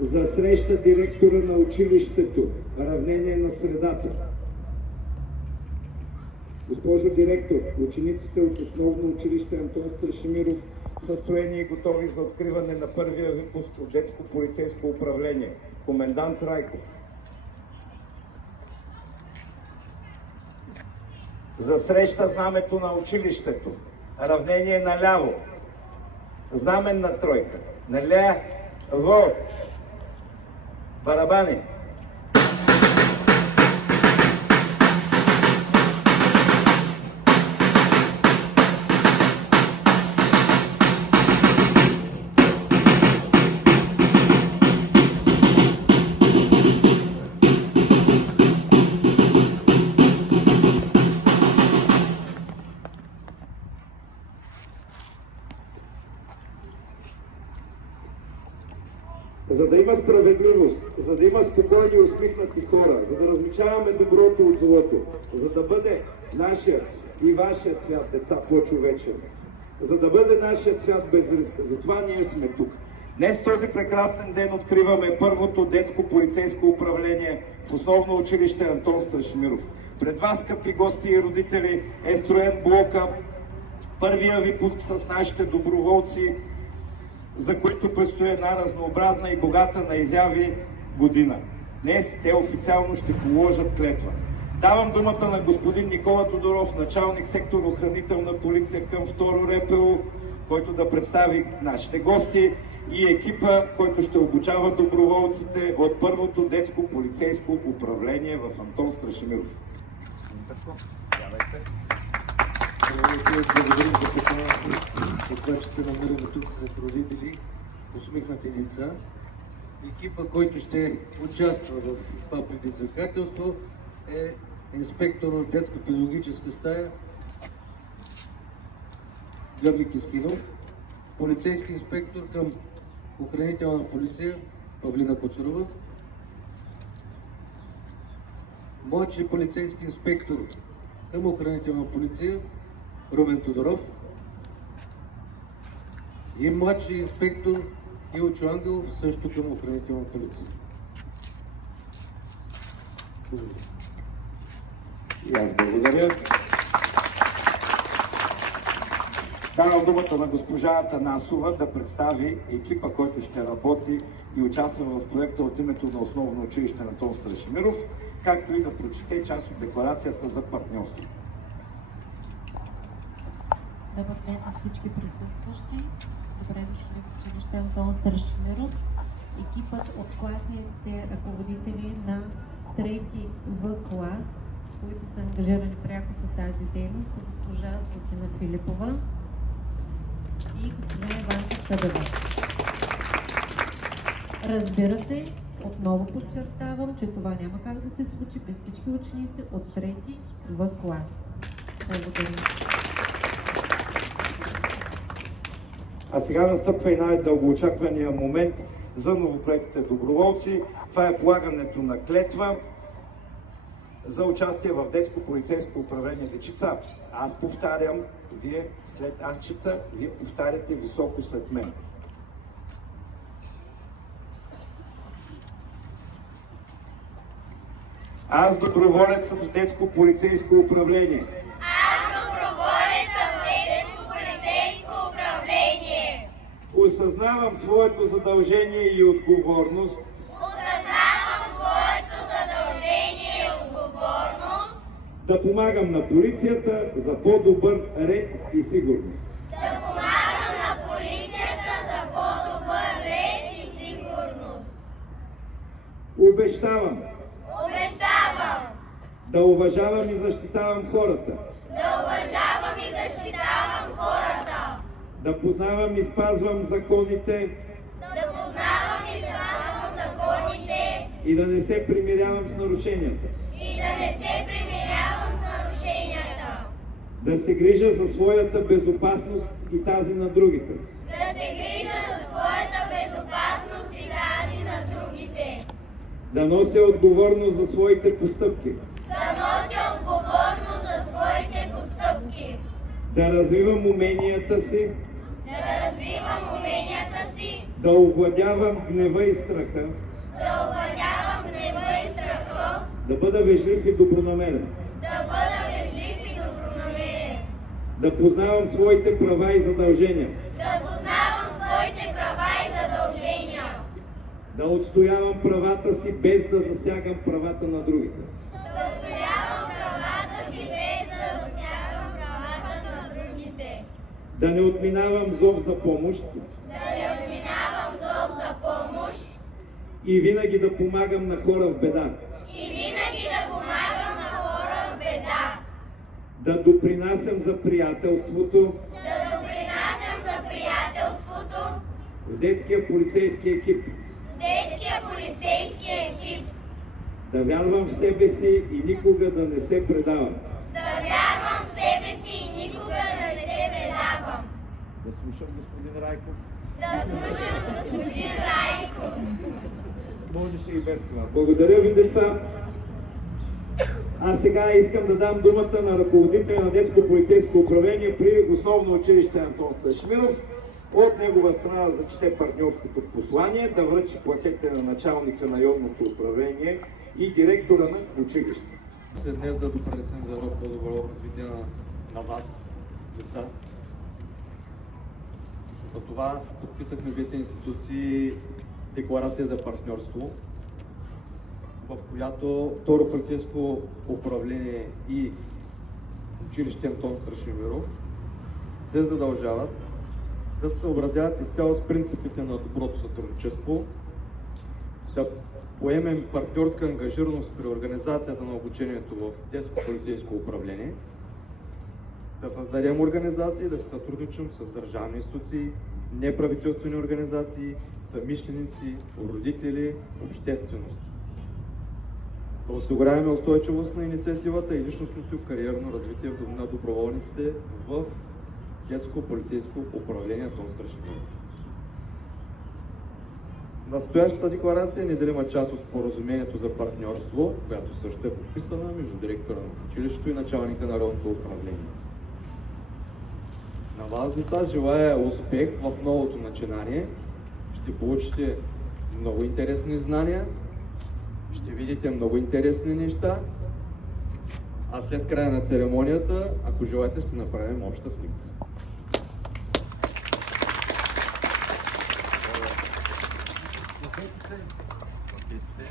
За среща директора на училището, равнение на средата. Госпожо директор, учениците от основно училище Антон Страшимиров са настроени и готови за откриване на първия випуск от детско полицейско управление. Комендант Райков. За среща знамето на училището, равнение наляво. Знаменна тройка. Наляво. Барабани. За да има справедливост, за да има спокойни и усмихнати хора, за да различаваме доброто от злото, за да бъде нашия и вашия свят, деца, по-човечен, за да бъде нашия свят без риск. Затова ние сме тук. Днес този прекрасен ден откриваме първото детско полицейско управление в основно училище Антон Страшимиров. Пред вас, скъпи гости и родители, е строен блока, първия випуск с нашите доброволци, за които предстои една разнообразна и богата на изяви година. Днес те официално ще положат клетва. Давам думата на господин Никола Тодоров, началник сектор охранителна полиция към 2 РПУ, който да представи нашите гости и екипа, който ще обучава доброволците от първото детско полицейско управление в Антон Страшимиров. Благодарим за това, че се намираме тук сред родители, усмихнати деца. Екипа, който ще участва в това предизвикателство, е инспектор от детска педагогическа стая Георги Кискинов, полицейски инспектор към охранителна полиция Павлина Коцурова, младши полицейски инспектор към охранителна полиция Румен Тодоров и младши инспектор Илчо Ангелов, също към охранителна полиция. И аз благодаря. Давам думата на госпожа Атанасова да представи екипа, който ще работи и участва в проекта от името на основно училище Антон Страшимиров, както и да прочете част от декларацията за партньорство. Добър ден на всички присъстващи. Добре дошли в училище Антон Страшимиров. Екипът от класните ръководители на 3-ти В клас, които са ангажирани пряко с тази дейност, са госпожа Златина Филипова и госпожа Иванка Събева. Разбира се, отново подчертавам, че това няма как да се случи без всички ученици от 3-ти В клас. Благодаря. А сега настъпва и най-дългоочаквания момент за новоприетите доброволци. Това е полагането на клетва за участие в детско полицейско управление. Дечица, аз повтарям, вие след аз чета, вие повтаряте високо след мен. Аз доброволец в детско полицейско управление. Осъзнавам своето задължение и отговорност. Да помагам на полицията за по-добър ред и сигурност. Обещавам. Да уважавам и защитавам хората. Да познавам и спазвам законите. И да не се примирявам с нарушенията. Да се грижа за своята безопасност и тази на другите. Да нося отговорност за своите постъпки. Да развивам уменията си. да овладявам гнева и страха, да бъда вежлив и добронамерен, да познавам своите права и задължения, да отстоявам правата си без да засягам правата на другите, да не отминавам зов за помощ и винаги да помагам на хора в беда, да допринасям за приятелството в детския полицейски екип, да вярвам в себе си и никога да не се предавам, да слушам господин Райков, можеше и без това. Благодаря ви, деца. А сега искам да дам думата на ръководителя на детско полицейско управление при Основно училище Антон Сташмиров. От негова страна да зачете партньорското послание, да връчи плакетите на началника на районното управление и директора на училище. Днес за да допринесем за едно по-добро развитие на вас, деца. За това подписахме двете институции декларация за партньорство, в която Второ полицейско управление и училище Антон Страшимиров се задължават да се съобразяват изцяло с принципите на доброто сътрудничество, да поемем партньорска ангажираност при организацията на обучението в детско полицейско управление, да създадем организации, да се сътрудничим с държавни институции, неправителствени организации, съмишленици, родители, общественост. Да осигуряваме устойчивост на инициативата и личностното кариерно развитие на доброволниците в детско полицейско управление Антон Страшимиров. Настоящата декларация е неделима част от споразумението за партньорство, която също е подписана между директора на училището и началника на районното управление. На вас, деца, желая успех в новото начинание. Ще получите много интересни знания, ще видите много интересни неща, а след края на церемонията, ако желаете, ще направим обща снимка. Пакетите